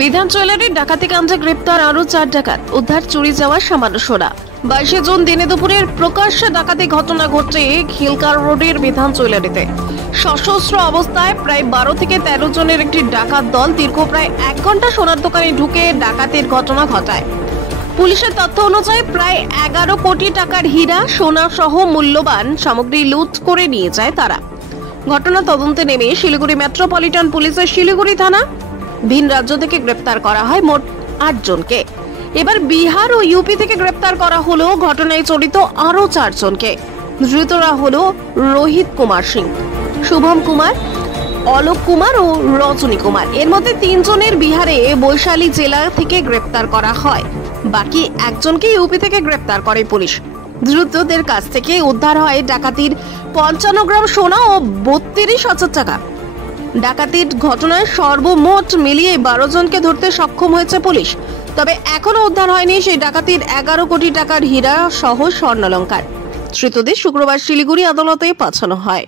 বিধান জুয়েলারির ডাকাতি কাণ্ডে গ্রেপ্তার আরো 4 ডাকাত, উদ্ধার চুরি যাওয়া সামান্য সোনা। 22 জুন দিনে দুপুরের প্রকাশ্যে ডাকাতি ঘটনা ঘটে খিলকার রোডের বিধান জুয়েলারিতে। সশস্ত্র অবস্থায় প্রায় 12 থেকে 13 জনের একটি ডাকাত দল দীর্ঘ প্রায় 1 ঘন্টা সোনার দোকানে ঢুকে ডাকাতির ঘটনা ঘটায়। পুলিশের তথ্য অনুযায়ী প্রায় 11 কোটি টাকার হীরা, সোনা সহ মূল্যবান সামগ্রী লুট করে নিয়ে যায় তারা। ঘটনা তদন্তে নেমে শিলিগুড়ি মেট্রোপলিটন পুলিশের শিলিগুড়ি থানা ভিন রাজ্য থেকে গ্রেপ্তার করা হয় মোট 8 জনকে। এবার বিহার ও ইউপি থেকে গ্রেপ্তার করা হলো ঘটনায় জড়িত আরো 4 জনকে। ধৃতরা হলো রোহিত কুমার সিং, শুভম কুমার, অলোক কুমার ও রজনী কুমার। এর মধ্যে 3 জনের বিহারে বৈশালী জেলা থেকে গ্রেপ্তার করা হয়, বাকি 1 জনকে ইউপি থেকে গ্রেপ্তার করে পুলিশ। ধৃতদের কাছ থেকে উদ্ধার হয় ডাকাতির 55 গ্রাম সোনা ও 32,000 টাকা। ডাকাতির ঘটনায় সর্বমোট মিলিয়ে 12 জনকে ধরতে সক্ষম হয়েছে পুলিশ। তবে এখনো উদ্ধার হয়নি সেই ডাকাতির 11 কোটি টাকার হীরা সহ স্বর্ণালংকার। ধৃতদের শুক্রবার শিলিগুড়ি আদালতে পাঠানো হয়।